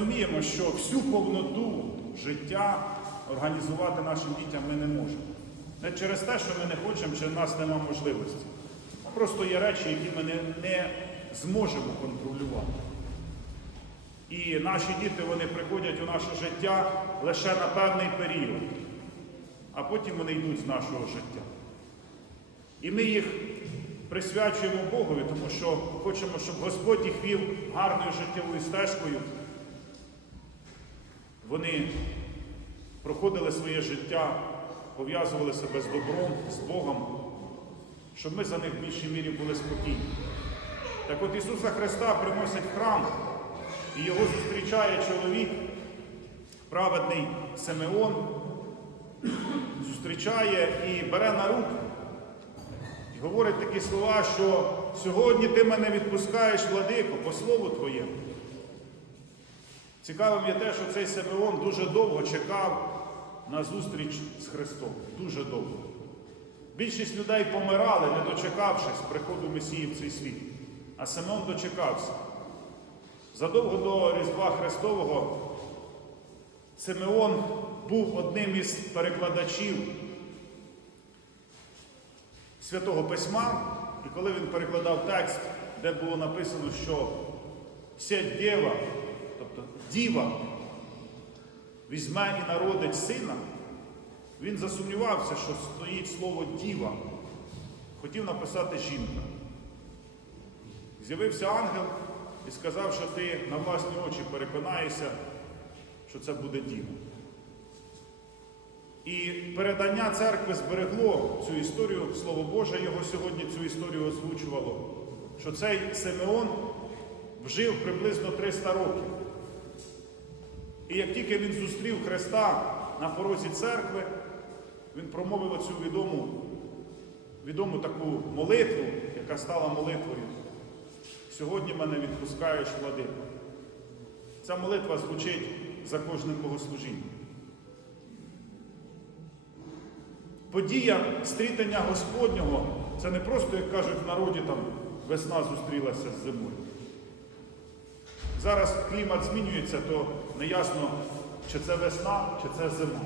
розуміємо, що всю повноту життя організувати нашим дітям ми не можемо. Не через те, що ми не хочемо, чи в нас немає можливості. Просто є речі, які ми не, не зможемо контролювати. І наші діти вони приходять у наше життя лише на певний період, а потім вони йдуть з нашого життя. І ми їх присвячуємо Богові, тому що хочемо, щоб Господь їх вів гарною життєвою стежкою. Вони проходили своє життя, пов'язували себе з добром, з Богом, щоб ми за них в більшій мірі були спокійні. Так от Ісуса Христа приносять в храм, і його зустрічає чоловік, праведний Симеон, зустрічає і бере на руки. І говорить такі слова, що сьогодні ти мене відпускаєш, владико, по слову твоєму. Цікавим є те, що цей Симеон дуже довго чекав на зустріч з Христом. Дуже довго. Bільшість людей помирали, не дочекавшись приходу Месії в цей світ. А Симеон дочекався. Задовго до Різдва Христового Симеон був одним із перекладачів Святого Письма, і коли він перекладав текст, де було написано, що сядь дєва, діва, візьме і народить сина, він засумнівався, що стоїть слово діва. Хотів написати жінка. З'явився ангел і сказав, що ти на власні очі переконаєшся, що це буде діва. І передання церкви зберегло цю історію, Слово Боже його сьогодні цю історію озвучувало, що цей Симеон вжив приблизно 300 років. І як тільки він зустрів Христа на порозі церкви, він промовив оцю відому, відому таку молитву, яка стала молитвою. Сьогодні мене відпускаєш, владико. Ця молитва звучить за кожним богослужінням. Подія стрітання Господнього це не просто, як кажуть в народі, там весна зустрілася з зимою. Зараз клімат змінюється, то неясно, чи це весна, чи це зима.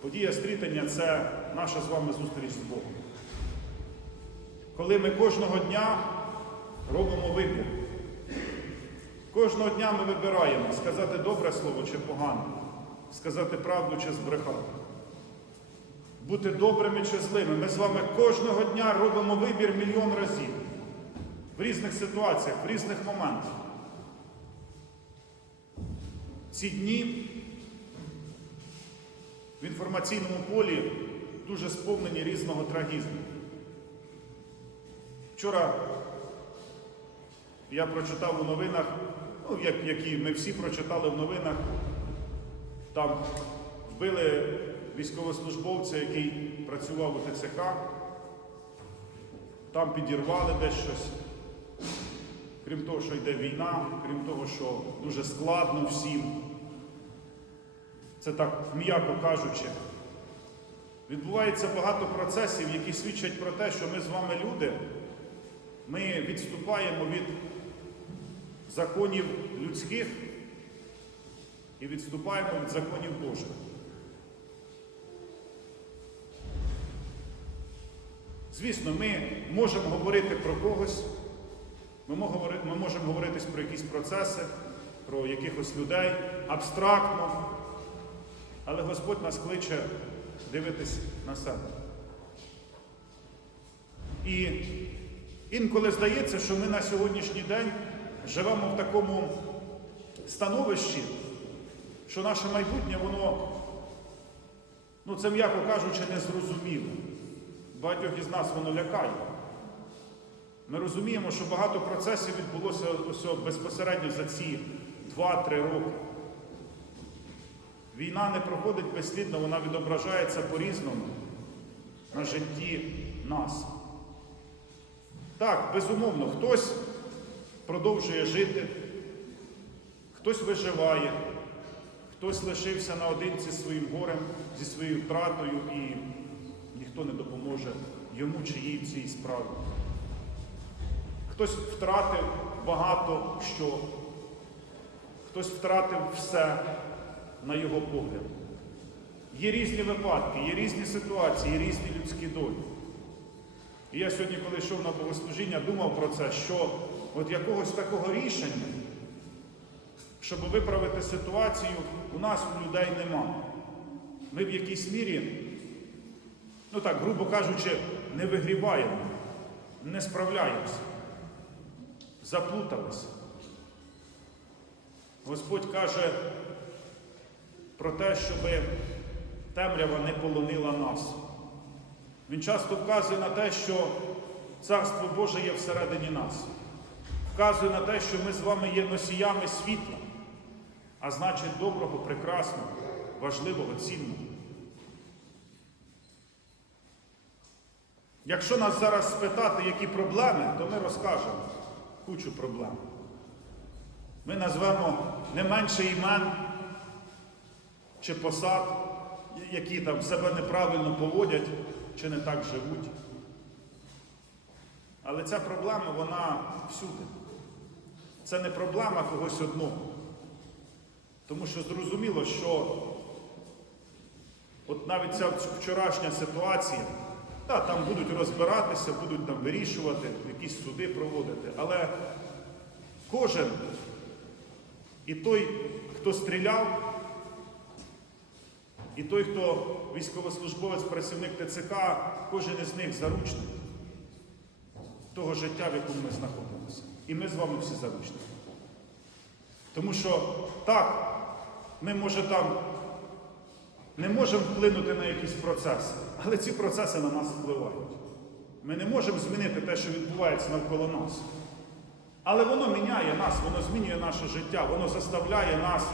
Подія стрітання це наша з вами зустріч з Богом. Коли ми кожного дня робимо вибір. Кожного дня ми вибираємо сказати добре слово чи погане, сказати правду чи збрехати. Бути добрими чи злими. Ми з вами кожного дня робимо вибір мільйон разів в різних ситуаціях, в різних моментах. Ці дні в інформаційному полі дуже сповнені різного трагізму. Вчора я прочитав у новинах, ну, як, які ми всі прочитали в новинах, там вбили військовослужбовця, який працював у ТЦК, там підірвали десь щось. Крім того, що йде війна, крім того, що дуже складно всім. Це так, м'яко кажучи. Відбувається багато процесів, які свідчать про те, що ми з вами люди, ми відступаємо від законів людських і відступаємо від законів Божих. Звісно, ми можемо говорити про когось, ми можемо говорити, про якісь процеси, про якихось людей абстрактно, але Господь нас кличе дивитись на себе. І інколи здається, що ми на сьогоднішній день живемо в такому становищі, що наше майбутнє, воно, ну це м'яко кажучи, незрозуміло. Багатьох із нас воно лякає. Ми розуміємо, що багато процесів відбулося безпосередньо за ці 2-3 роки. Війна не проходить безслідно, вона відображається по-різному на житті нас. Так, безумовно, хтось продовжує жити, хтось виживає, хтось лишився наодинці зі своїм горем, зі своєю втратою і ніхто не допоможе йому чи їй в цій справі. Хтось втратив багато що, хтось втратив все на його погляд. Є різні випадки, є різні ситуації, є різні людські долі. І я сьогодні, коли йшов на богослужіння, думав про це, що от якогось такого рішення, щоб виправити ситуацію, у нас у людей нема. Ми в якійсь мірі, ну так, грубо кажучи, не вигрібаємо, не справляємося, заплуталися. Господь каже про те, щоб темрява не полонила нас. Він часто вказує на те, що Царство Боже є всередині нас. Вказує на те, що ми з вами є носіями світла, а значить доброго, прекрасного, важливого, цінного. Якщо нас зараз спитати, які проблеми, то ми розкажемо кучу проблем. Ми назвемо не менше імен чи посад, які там себе неправильно поводять чи не так живуть. Але ця проблема, вона всюди. Це не проблема когось одного. Тому що зрозуміло, що от навіть ця вчорашня ситуація, та, там будуть розбиратися, будуть там вирішувати, якісь суди проводити. Але кожен і той, хто стріляв, і той, хто військовослужбовець, працівник ТЦК, кожен із них заручник того життя, в якому ми знаходимося. І ми з вами всі заручники. Тому що так, ми може там не можемо вплинути на якісь процеси, але ці процеси на нас впливають. Ми не можемо змінити те, що відбувається навколо нас. Але воно міняє нас, воно змінює наше життя, воно заставляє нас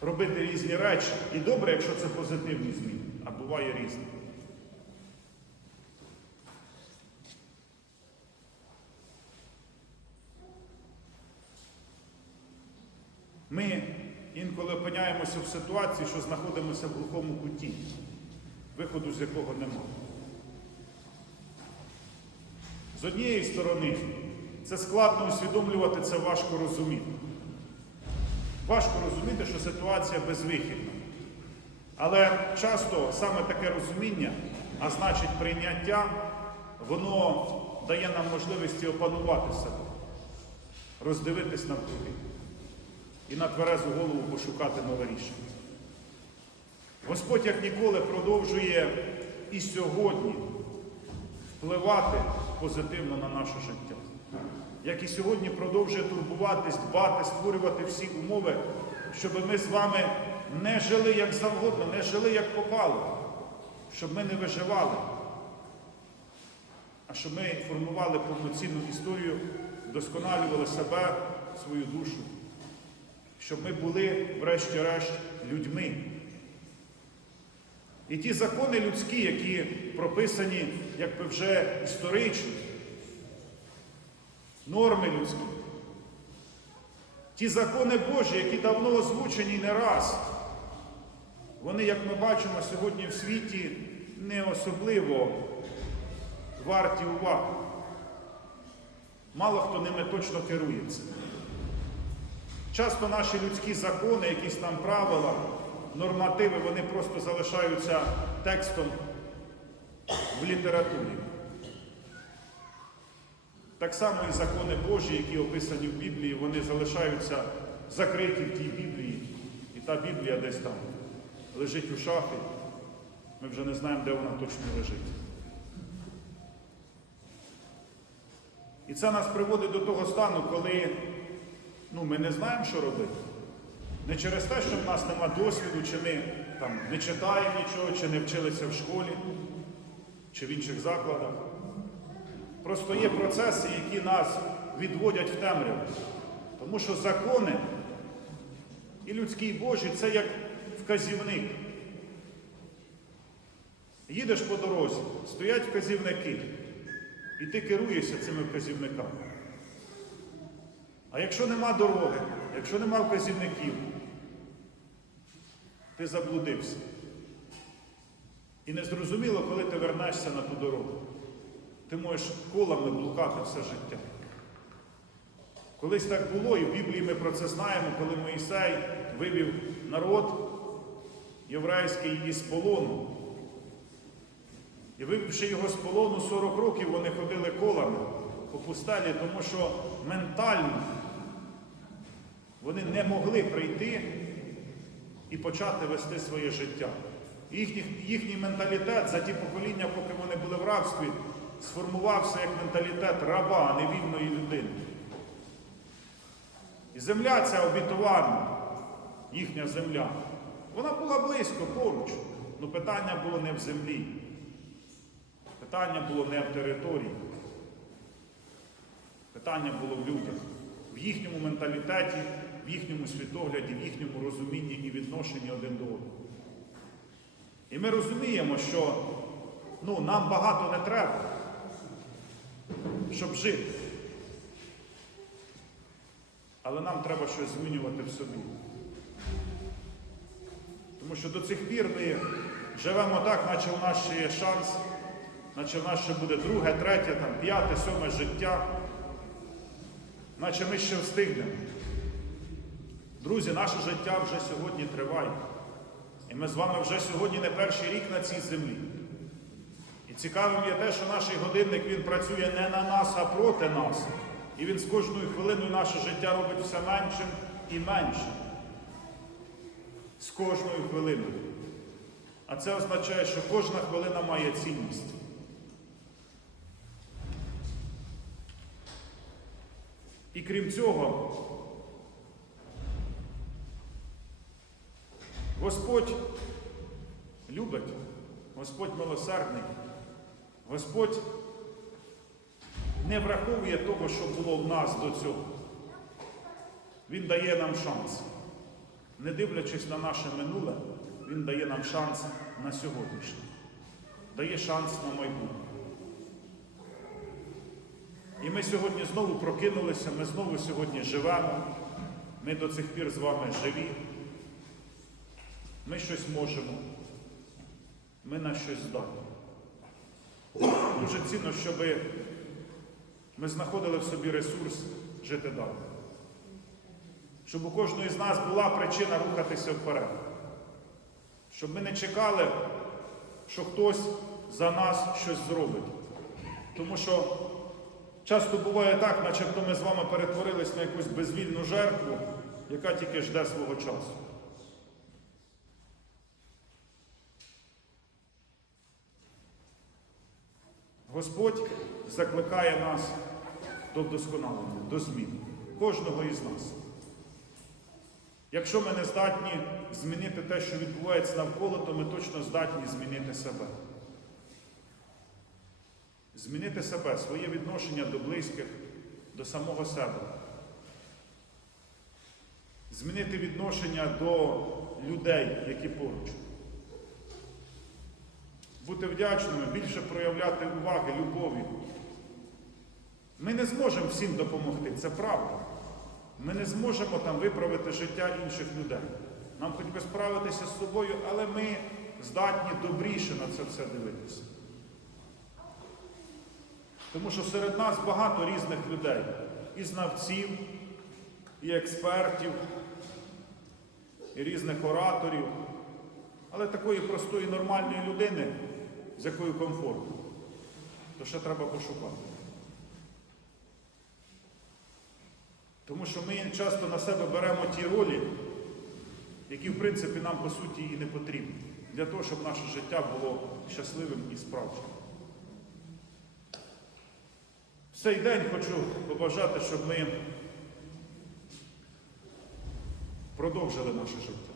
робити різні речі. І добре, якщо це позитивні зміни, а буває різні. Ми інколи опиняємося в ситуації, що знаходимося в глухому куті, виходу з якого немає. З однієї сторони, це складно усвідомлювати, це важко розуміти. Важко розуміти, що ситуація безвихідна. Але часто саме таке розуміння, а значить прийняття, воно дає нам можливості опанувати себе, роздивитись навкруги і на тверезу голову пошукати нове рішення. Господь, як ніколи, продовжує і сьогодні впливати позитивно на наше життя. Як і сьогодні продовжує турбуватись, дбати, створювати всі умови, щоб ми з вами не жили як завгодно, не жили як попало, щоб ми не виживали, а щоб ми формували повноцінну історію, вдосконалювали себе, свою душу, щоб ми були, врешті-решт, людьми. І ті закони людські, які прописані якби вже історично, норми людські, ті закони Божі, які давно озвучені не раз, вони, як ми бачимо сьогодні в світі, не особливо варті уваги. Мало хто ними точно керується. Часто наші людські закони, якісь там правила, нормативи, вони просто залишаються текстом в літературі. Так само і закони Божі, які описані в Біблії, вони залишаються закриті в тій Біблії. І та Біблія десь там лежить у шафі. Ми вже не знаємо, де вона точно лежить. І це нас приводить до того стану, коли ну, ми не знаємо, що робити. Не через те, що в нас нема досвіду, чи ми там, не читаємо нічого, чи не вчилися в школі, чи в інших закладах. Просто є процеси, які нас відводять в темряву. Тому що закони і людські і Божі це як вказівник. Їдеш по дорозі, стоять вказівники, і ти керуєшся цими вказівниками. А якщо нема дороги, якщо нема вказівників, ти заблудився. І не зрозуміло, коли ти вернешся на ту дорогу. Ти можеш колами блукати все життя. Колись так було, і в Біблії ми про це знаємо, коли Моїсей вивів народ єврейський із полону. І вивівши його з полону 40 років, вони ходили колами по пустелі, тому що ментально вони не могли прийти і почати вести своє життя. Їхній, їхній менталітет за ті покоління, поки вони були в рабстві, сформувався як менталітет раба, а не вільної людини. І земля ця обітована, їхня земля, вона була близько поруч. але питання було не в землі. Питання було не в території. Питання було в людях, в їхньому менталітеті, в їхньому світогляді, в їхньому розумінні і відношенні один до одного. І ми розуміємо, що ну, нам багато не треба, щоб жити. Але нам треба щось змінювати в собі. Тому що до цих пір ми живемо так, наче у нас ще є шанс, наче в нас ще буде друге, третє, там, п'яте, сьоме життя, наче ми ще встигнемо. Друзі, наше життя вже сьогодні триває. І ми з вами вже сьогодні не перший рік на цій землі. І цікавим є те, що наш годинник він працює не на нас, а проти нас. І він з кожною хвилиною наше життя робить все меншим і меншим. З кожною хвилиною. А це означає, що кожна хвилина має цінність. І крім цього, Господь любить, Господь милосердний, Господь не враховує того, що було в нас до цього. Він дає нам шанс. Не дивлячись на наше минуле, Він дає нам шанс на сьогоднішнє, дає шанс на майбутнє. І ми сьогодні знову прокинулися, ми знову сьогодні живемо, ми до цих пір з вами живі. Ми щось можемо, ми на щось здатні. Дуже цінно, щоб ми знаходили в собі ресурс жити далі. Щоб у кожної з нас була причина рухатися вперед. Щоб ми не чекали, що хтось за нас щось зробить. Тому що часто буває так, начебто ми з вами перетворились на якусь безвільну жертву, яка тільки жде свого часу. Господь закликає нас до вдосконалення, до змін. Кожного із нас. Якщо ми не здатні змінити те, що відбувається навколо, то ми точно здатні змінити себе. Змінити себе, своє відношення до близьких, до самого себе. Змінити відношення до людей, які поруч. Бути вдячними, більше проявляти уваги, любові. Ми не зможемо всім допомогти, це правда. Ми не зможемо там виправити життя інших людей. Нам хоч би справитися з собою, але ми здатні добріше на це все дивитися. Тому що серед нас багато різних людей, і знавців, і експертів, і різних ораторів, але такої простої нормальної людини, з якою комфортно, то ще треба пошукати. Тому що ми часто на себе беремо ті ролі, які, в принципі, нам по суті і не потрібні, для того, щоб наше життя було щасливим і справжнім. В цей день хочу побажати, щоб ми продовжили наше життя.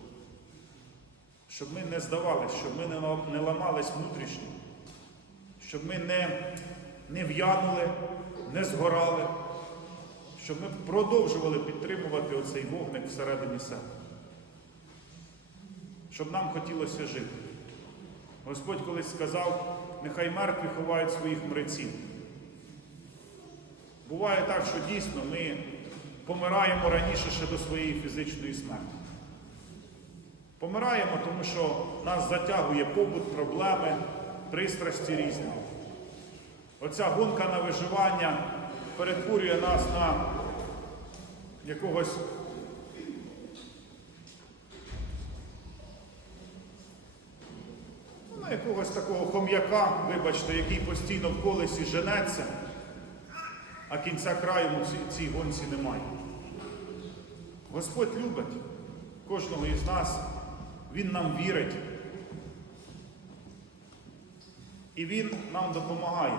Щоб ми не здавалися, щоб ми не ламались внутрішньо, щоб ми не, не в'янули, не згорали щоб ми продовжували підтримувати оцей вогник всередині себе. Щоб нам хотілося жити. Господь колись сказав, нехай мертві ховають своїх мреців. Буває так, що дійсно ми помираємо раніше ще до своєї фізичної смерті. Помираємо, тому що нас затягує побут, проблеми, пристрасті різні. Оця гонка на виживання перетворює нас на якогось ну, якогось такого хом'яка, вибачте, який постійно в колесі женеться, а кінця краю ці- цій гонці немає. Господь любить кожного із нас, Він нам вірить. І Він нам допомагає.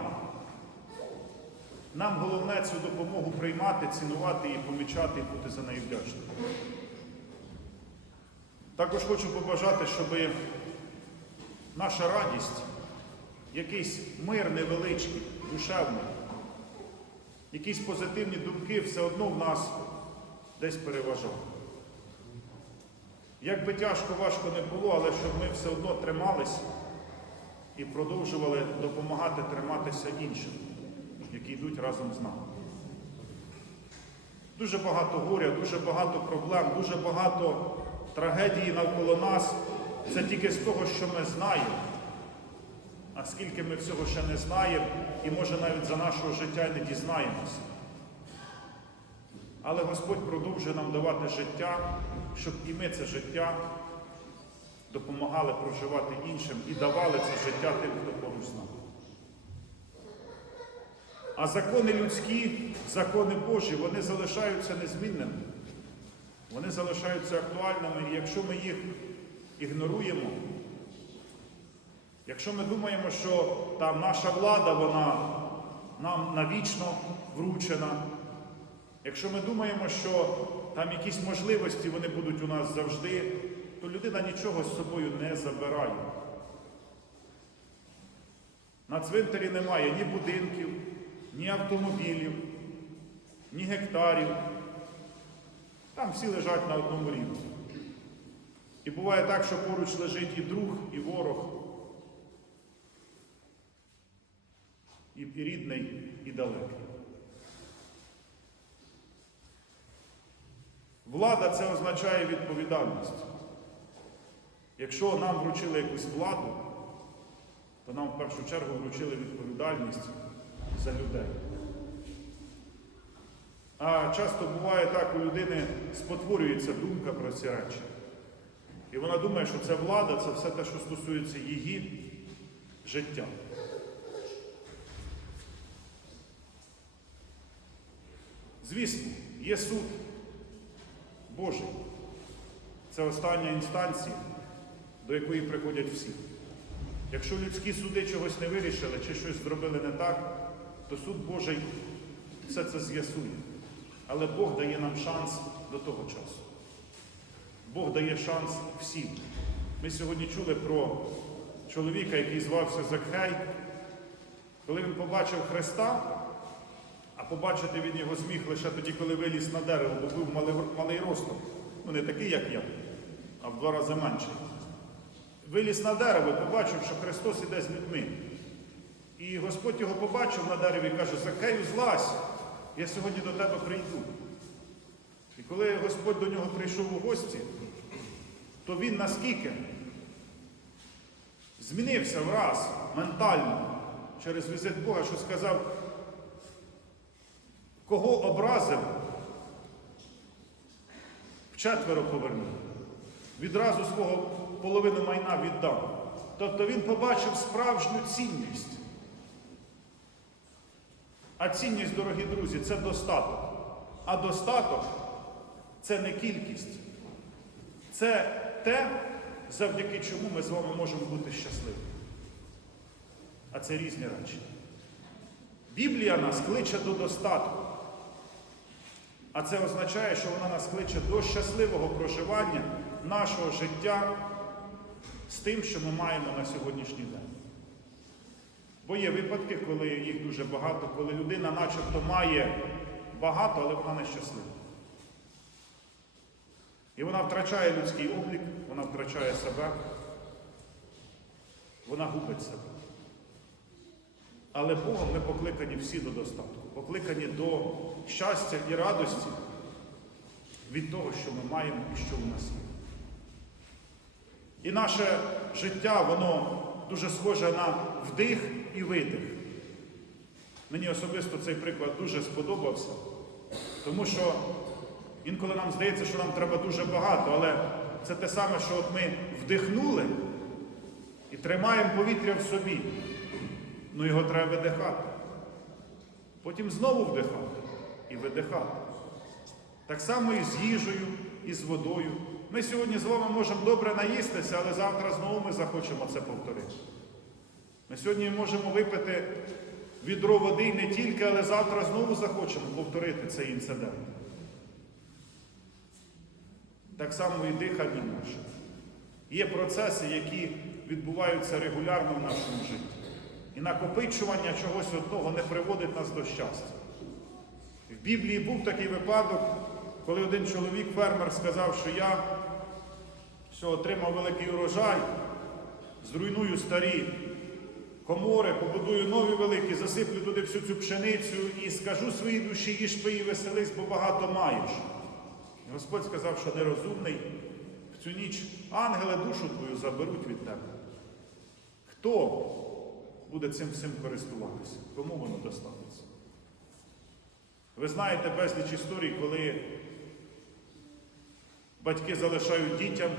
Нам головне цю допомогу приймати, цінувати її, помічати і бути за нею вдячним. Також хочу побажати, щоб наша радість, якийсь мир невеличкий, душевний, якісь позитивні думки все одно в нас десь переважав. Як би тяжко, важко не було, але щоб ми все одно тримались і продовжували допомагати триматися іншим, які йдуть разом з нами. Дуже багато горя, дуже багато проблем, дуже багато трагедії навколо нас. Це тільки з того, що ми знаємо. А скільки ми всього ще не знаємо, і може навіть за нашого життя не дізнаємося. Але Господь продовжує нам давати життя, щоб і ми це життя допомагали проживати іншим і давали це життя тим, хто поруч з нами. А закони людські, закони Божі, вони залишаються незмінними. Вони залишаються актуальними, і якщо ми їх ігноруємо, якщо ми думаємо, що там наша влада, вона нам навічно вручена, якщо ми думаємо, що там якісь можливості вони будуть у нас завжди, то людина нічого з собою не забирає. На цвинтарі немає ні будинків, ні автомобілів, ні гектарів. Там всі лежать на одному рівні. І буває так, що поруч лежить і друг, і ворог, і рідний, і далекий. Влада це означає відповідальність. Якщо нам вручили якусь владу, то нам в першу чергу вручили відповідальність за людей. А часто буває так, у людини спотворюється думка про ці речі. І вона думає, що це влада, це все те, що стосується її життя. Звісно, є суд Божий. Це остання інстанція, до якої приходять всі. Якщо людські суди чогось не вирішили чи щось зробили не так, то суд Божий все це з'ясує. Але Бог дає нам шанс до того часу. Бог дає шанс всім. Ми сьогодні чули про чоловіка, який звався Закхей. Коли він побачив Христа, побачити він його зміг лише тоді, коли виліз на дерево, бо був малий, малий ростом. Ну не такий, як я, а в два рази менший. Виліз на дерево побачив, що Христос іде з людьми. І Господь його побачив на дереві і каже, Закею, злазь, я сьогодні до тебе прийду. І коли Господь до нього прийшов у гості, то він наскільки змінився враз ментально через візит Бога, що сказав, кого образив, вчетверо повернув. Відразу свого половину майна віддав. Тобто він побачив справжню цінність. А цінність, дорогі друзі, це достаток. А достаток це не кількість. Це те, завдяки чому ми з вами можемо бути щасливі. А це різні речі. Біблія нас кличе до достатку. А це означає, що вона нас кличе до щасливого проживання нашого життя з тим, що ми маємо на сьогоднішній день. Бо є випадки, коли їх дуже багато, коли людина начебто має багато, але вона не щаслива. І вона втрачає людський облік, вона втрачає себе, вона губить себе. Але Богом ми покликані всі до достатку, покликані до щастя і радості від того, що ми маємо і що у нас є. І наше життя, воно дуже схоже на вдих і видих. Мені особисто цей приклад дуже сподобався, тому що Інколи нам здається, що нам треба дуже багато, але це те саме, що от ми вдихнули і тримаємо повітря в собі. Ну його треба видихати. Потім знову вдихати і видихати. Так само і з їжею, і з водою. Ми сьогодні з вами можемо добре наїстися, але завтра знову ми захочемо це повторити. Ми сьогодні можемо випити відро води не тільки, але завтра знову захочемо повторити цей інцидент. Так само і дихання наше. Є процеси, які відбуваються регулярно в нашому житті. І накопичування чогось одного не приводить нас до щастя. В Біблії був такий випадок, коли один чоловік, фермер, сказав, що я все, отримав великий урожай, зруйную старі комори, побудую нові великі, засиплю туди всю цю пшеницю і скажу своїй душі, їж пий і веселись, бо багато маєш. І Господь сказав, що нерозумний в цю ніч ангели душу твою заберуть від тебе. Хто буде цим всім користуватися? Кому воно достанеться? Ви знаєте безліч історій, коли батьки залишають дітям,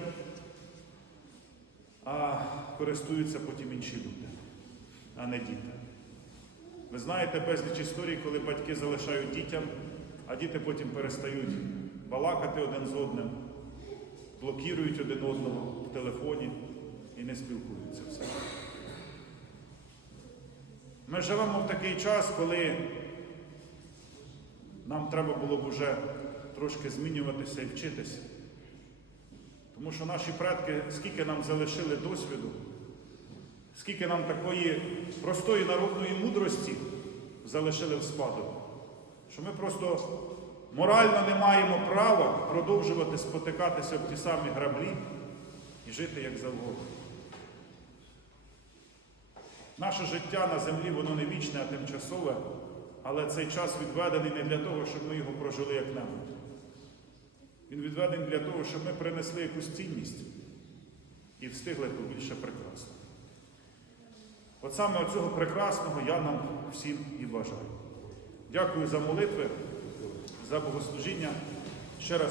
а користуються потім інші люди, а не діти. Ви знаєте безліч історій, коли батьки залишають дітям, а діти потім перестають балакати один з одним, блокують один одного в телефоні і не спілкуються все. Ми живемо в такий час, коли нам треба було б уже трошки змінюватися і вчитися. Тому що наші предки, скільки нам залишили досвіду, скільки нам такої простої народної мудрості залишили в спадок, що ми просто морально не маємо права продовжувати спотикатися в ті самі граблі і жити як завгодно. Наше життя на землі, воно не вічне, а тимчасове, але цей час відведений не для того, щоб ми його прожили як-небудь. Він відведений для того, щоб ми принесли якусь цінність і встигли побільше прекрасного. От саме оцього прекрасного я нам всім і бажаю. Дякую за молитви, за богослужіння. Ще раз